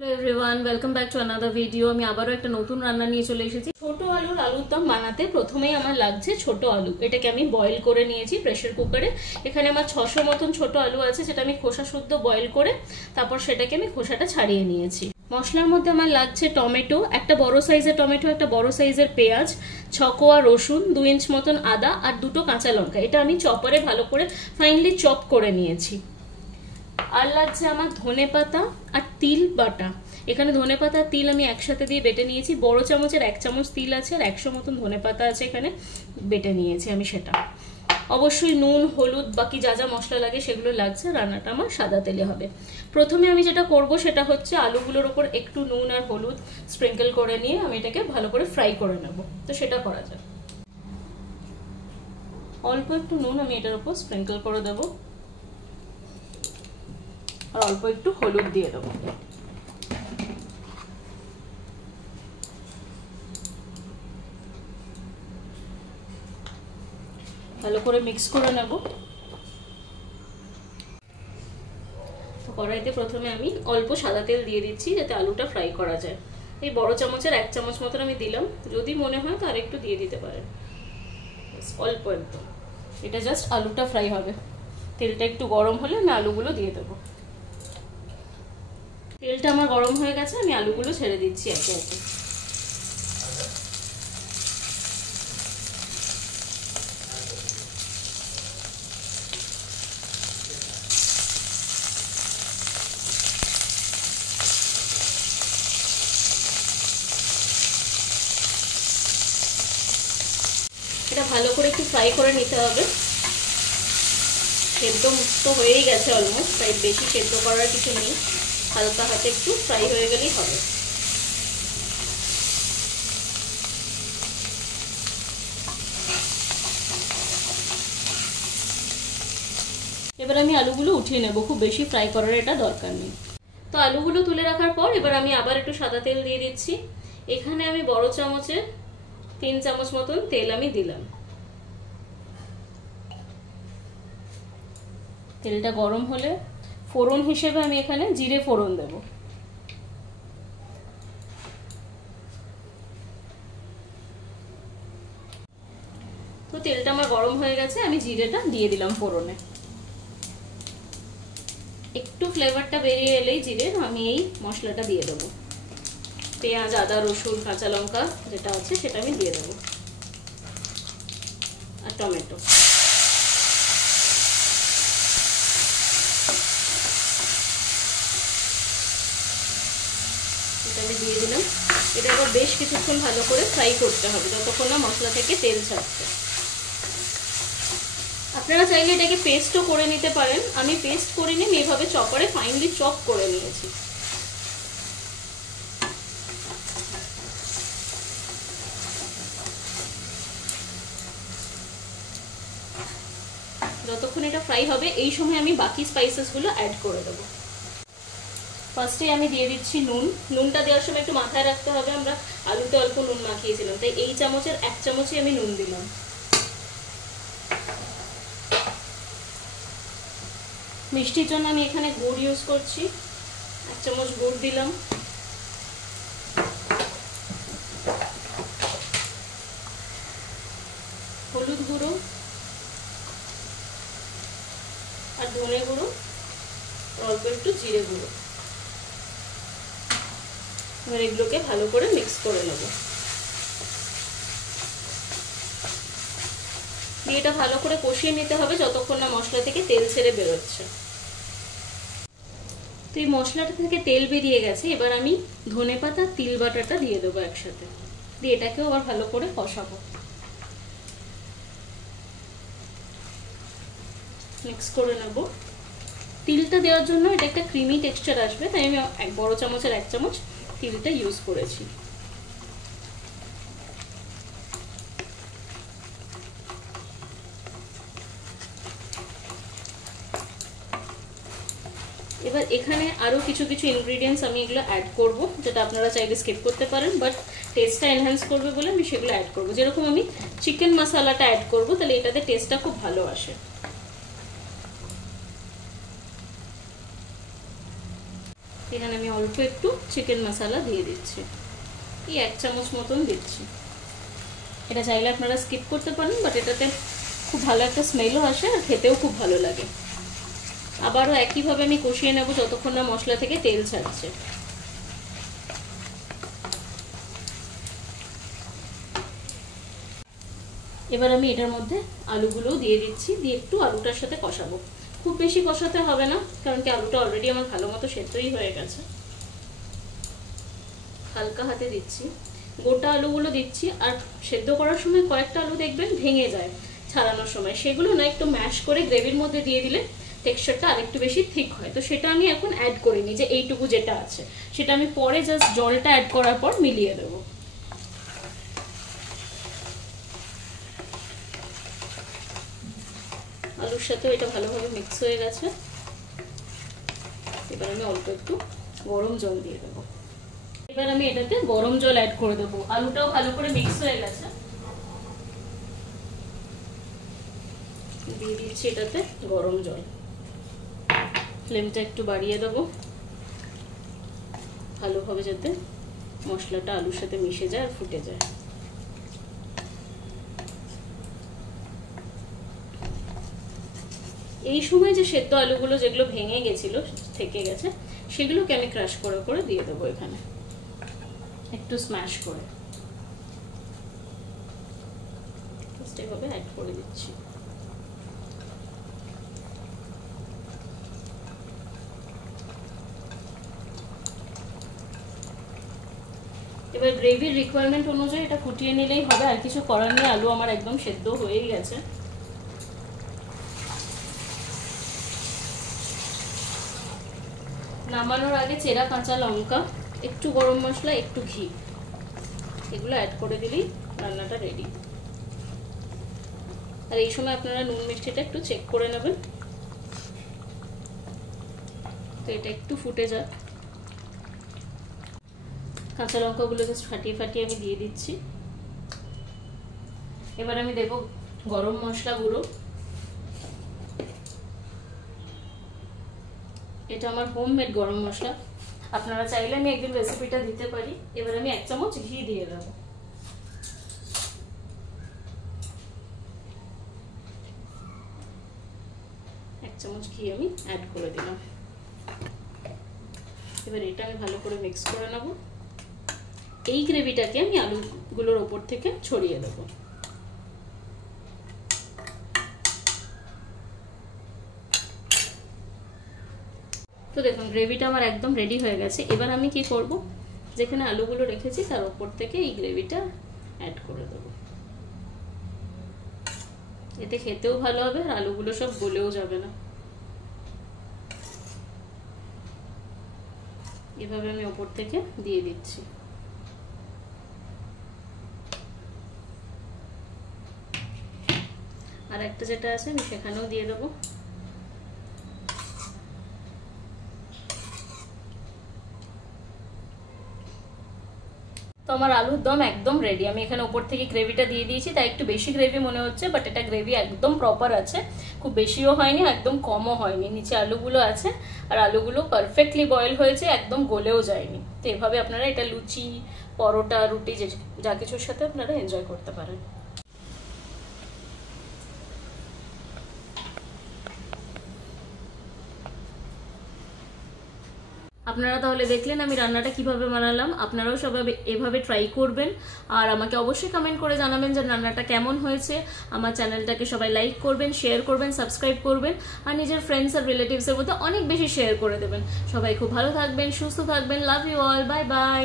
Hello everyone, welcome back to another video. আমি আবারো একটা নতুন রান্না নিয়ে চলে এসেছি। ছোট আলুর দম বানাতে প্রথমেই আমার লাগছে ছোট আলু। এটাকে আমি বয়েল করে নিয়েছি প্রেসার কুকারে। এখানে আমার 600 মতন ছোট আলু আছে, যেটা আমি খোসা শুদ্ধ বয়েল করে তারপর সেটাকে আমি খোসাটা ছাড়িয়ে নিয়েছি। মশলার মধ্যে আমার লাগছে টমেটো, একটা বড় সাইজের টমেটো, একটা বড় সাইজের পেঁয়াজ, 6 কোয়া রসুন, 2 ইঞ্চ মতন আদা আর 2টো কাঁচা লঙ্কা। এটা আমি চপারে ভালো করে ফাইনলি চপ করে নিয়েছি। আর লাগছে আমার ধনেপাতা আর তিল বাটা। এখানে ধনেপাতা আর তিল আমি একসাথে দিয়ে বেটে নিয়েছি। বড় চামচের 1 চামচ তিল আছে আর 100 মতন ধনেপাতা আছে, এখানে বেটে নিয়েছি আমি সেটা। অবশ্যই নুন, হলুদ, বাকি যা যা মশলা লাগে সেগুলো লাগছে। রান্নাটা আমার সাদা তেলে হবে। প্রথমে আমি যেটা করব সেটা হচ্ছে আলুগুলোর ওপর একটু নুন আর হলুদ স্প্রিঙ্কেল করে নিয়ে আমি এটাকে ভালো করে ফ্রাই করে নেব। তো সেটা করা যাক। অল্প একটু নুন আমি এটার উপর স্প্রিঙ্কেল করে দেবো আর অল্প একটু হলুদ দিয়ে দেবো। ভালো করে মিক্স করে নেব। কড়াইতে প্রথমে আমি অল্প সাদা তেল দিয়ে দিচ্ছি যাতে আলুটা ফ্রাই করা যায়। এই বড় চামচের 1 চামচ মতন আমি দিলাম, যদি মনে হয় তো আরেকটু দিয়ে দিতে পারেন, অল্প একদম। এটা জাস্ট আলুটা ফ্রাই হবে। তেলটা একটু গরম হলে আমি আলুগুলো দিয়ে দেবো। তেলটা আমার গরম হয়ে গেছে, আমি আলুগুলো ছেড়ে দিচ্ছি একে একে। এটা ভালো করে একটু ফ্রাই করে নিতে হবে। সেদ্ধ মুক্ত হয়েই গেছে অলমোস্ট, তাই বেশি সেদ্ধ করার কিছু নেই। হালকা হাতে একটু ফ্রাই হয়ে গেলেই হবে। এবার আমি আলুগুলো উঠিয়ে নেব, খুব বেশি ফ্রাই করার এটা দরকার নেই। তো আলুগুলো তুলে রাখার পর এবার আমি আবার একটু সাদা তেল দিয়ে দিচ্ছি। এখানে আমি বড় চামচের 3 চামচ মতন তেল আমি দিলাম। তেলটা গরম হলে ফোড়ন হিসেবে আমি এখানে জিরে ফোড়ন দেব। তো তেলটা আমার গরম হয়ে গেছে, আমি জিরেটা দিয়ে দিলাম ফোড়নে। একটু ফ্লেভারটা বেরিয়ে এলেই জিরের আমি এই মশলাটা দিয়ে দেবো। পেঁয়াজ, আদা, রসুন, কাঁচা লঙ্কা যেটা আছে সেটা আমি দিয়ে দেবো আর টমেটো। এটা আমি দিয়ে দিলাম। এটা আবার বেশ কিছুক্ষণ ভালো করে ফ্রাই করতে হবে, যতক্ষণ না মশলা থেকে তেল ছাড়ছে। আপনারা চাইলে এটাকে পেস্টও করে নিতে পারেন। আমি পেস্ট করিনি, আমি এভাবে চপারে ফাইনলি চপ করে নিয়েছি। যতক্ষণ এটা ফ্রাই হবে এই সময় আমি বাকি স্পাইসেসগুলো অ্যাড করে দেবো। ফার্স্টে আমি দিয়ে দিচ্ছি নুন। নুনটা দেওয়ার সময় একটু মাথায় রাখতে হবে, আমরা আলুতে অল্প নুন মাখিয়েছিলাম, তাই এই চামচের 1 চামচই আমি নুন দিলাম। মিষ্টির জন্য আমি এখানে গুড় ইউজ করছি, 1 চামচ গুড় দিলাম। হলুদ গুঁড়ো আর ধনে গুঁড়ো, অল্প একটু জিরে গুঁড়ো। এবার এগুলোকে ভালো করে মিক্স করে নেব। দিয়ে এটা ভালো করে কষিয়ে নিতে হবে যতক্ষণ না মশলা থেকে তেল ছেড়ে বেরোচ্ছে। তো এই মশলাটা থেকে তেল বেরিয়ে গেছে, এবার আমি ধনেপাতা তিল বাটাটা দিয়ে দেবো একসাথে। দিয়ে এটাকেও আবার ভালো করে কষাবো, মিক্স করে নেব। তিলটা দেওয়ার জন্য এটা একটা ক্রিমি টেক্সচার আসবে, তাই আমি বড় চামচের 1 চামচ তিলটা ইউজ করেছি। এবার এখানে আরো কিছু ইনগ্রেডিয়েন্টস আমি এগুলো অ্যাড করব, যেটা আপনারা চাইলে স্কিপ করতে পারেন, বাট টেস্টটা এনহ্যান্স করবে বলে আমি সেগুলো অ্যাড করব। যেরকম আমি চিকেন মশলাটা অ্যাড করব, তাহলে এটাতে টেস্টটা খুব ভালো আসে। এখানে আমি অল্প একটু চিকেন মশলা দিয়ে দিচ্ছি, এই 1 চামচ মতন দিচ্ছি। এটা চাইলে আপনারা স্কিপ করতে পারেন, বাট এটাতে খুব ভালো একটা স্মেলও আসে আর খেতেও খুব ভালো লাগে। আবারও একইভাবে আমি কষিয়ে নেব যতক্ষণ না মশলা থেকে তেল ছাড়ছে। এবার আমি এটার মধ্যে আলুগুলোও দিয়ে দিচ্ছি, দিয়ে একটু আলুটার সাথে কষাবো। খুব বেশি কষাতে হবে না, কারণ কি আলুটা অলরেডি আমার ভালো মতো সেদ্ধই হয়ে গেছে। হালকা হাতে দিচ্ছি, গোটা আলুগুলো দিচ্ছি। আর সেদ্ধ করার সময় কয়েকটা আলু দেখবেন ভেঙে যায় ছাড়ানোর সময়, সেগুলো না একটু ম্যাশ করে গ্রেভির মধ্যে দিয়ে দিলে টেক্সচারটা আরেকটু বেশি থিক হয়। তো সেটা আমি এখন অ্যাড করিনি, যে এইটুকু যেটা আছে সেটা আমি পরে জাস্ট জলটা অ্যাড করার পর মিলিয়ে দেবো। আলুর সাথে এটা ভালোভাবে মিক্স হয়ে গেছে। এবার আমি অল্প একটু গরম জল দিয়ে দেবো। এবার আমি এটাতে গরম জল অ্যাড করে দেবো। আলুটাও ভালো করে মিক্স হয়ে গেছে, দিয়ে দিচ্ছি এটাতে গরম জল। ফ্লেমটা একটু বাড়িয়ে দেবো ভালোভাবে, যাতে মশলাটা আলুর সাথে মিশে যায় আর ফুটে যায়। এই সময় যে সেদ্ধ আলুগুলো যেগুলো ভেঙে গেছিল, থেকে গেছে, সেগুলোকে আমি ক্রাশ করে করে দিয়ে দেবো এখানে, একটু স্ম্যাশ করে এভাবে অ্যাড করে দিচ্ছি। এবার গ্রেভির রিকোয়ারমেন্ট অনুযায়ী এটা ফুটিয়ে নিলেই হবে, আর কিছু করার নেই। আলু আমার একদম সেদ্ধ হয়েই গেছে। নামানোর আগে চেরা কাঁচা লঙ্কা, একটু গরম মশলা, একটু ঘি, এগুলো অ্যাড করে দিলেই রান্নাটা রেডি। আর এই সময় আপনারা নুন মিষ্টিটা একটু চেক করে নেবেন। তো এটা একটু ফুটে যাক। কাঁচা লঙ্কাগুলো জাস্ট ফাটিয়ে ফাটিয়ে আমি দিয়ে দিচ্ছি। এবার আমি দেব গরম মশলা গুঁড়ো। এটা আমার হোমমেড গরম মশলা, আপনারা চাইলে আমি একদিন রেসিপিটা দিতে পারি। এবার আমি 1 চামচ ঘি দিয়ে দেব। এক চামচ ঘি আমি অ্যাড করে দিলাম। এবার এটা আমি ভালো করে মিক্স করে নেব। এই গ্রেভিটাকে আমি আলুগুলোর ওপর থেকে ছড়িয়ে দেব। তো দেখুন গ্রেভিটা আমার একদম রেডি হয়ে গেছে। এবার আমি কি করব, যেখানে আলুগুলো রেখেছি তার উপর থেকে এই গ্রেভিটা অ্যাড করে দেব। এতে খেতেও ভালো হবে আর আলুগুলো সব গলেও যাবে না। এভাবে আমি উপর থেকে দিয়ে দিচ্ছি। আর একটা যেটা আছে আমি সেখানেও দিয়ে দেবো। তো আমার আলুর দম একদম রেডি। আমি এখানে উপর থেকে গ্রেভিটা দিয়ে দিয়েছি, তাই একটু বেশি গ্রেভি মনে হচ্ছে, বাট এটা গ্রেভি একদম প্রপার আছে, খুব বেশিও হয়নি একদম কমও হয়নি। নিচে আলুগুলো আছে আর আলুগুলো পারফেক্টলি বয়েল হয়েছে, একদম গলেও যায়নি। তো এভাবে আপনারা এটা লুচি, পরোটা, রুটি যা কিছুর সাথে আপনারা এনজয় করতে পারেন। আপনারা তাহলে দেখলেন আমি রান্নাটা কিভাবে বানালাম। আপনারাও সবাই এভাবে ট্রাই করবেন আর আমাকে অবশ্যই কমেন্ট করে জানাবেন যে রান্নাটা কেমন হয়েছে। আমার চ্যানেলটাকে সবাই লাইক করবেন, শেয়ার করবেন, সাবস্ক্রাইব করবেন আর নিজের ফ্রেন্ডস আর রিলেটিভসের মধ্যে অনেক বেশি শেয়ার করে দেবেন। সবাই খুব ভালো থাকবেন, সুস্থ থাকবেন। Love you all, bye by.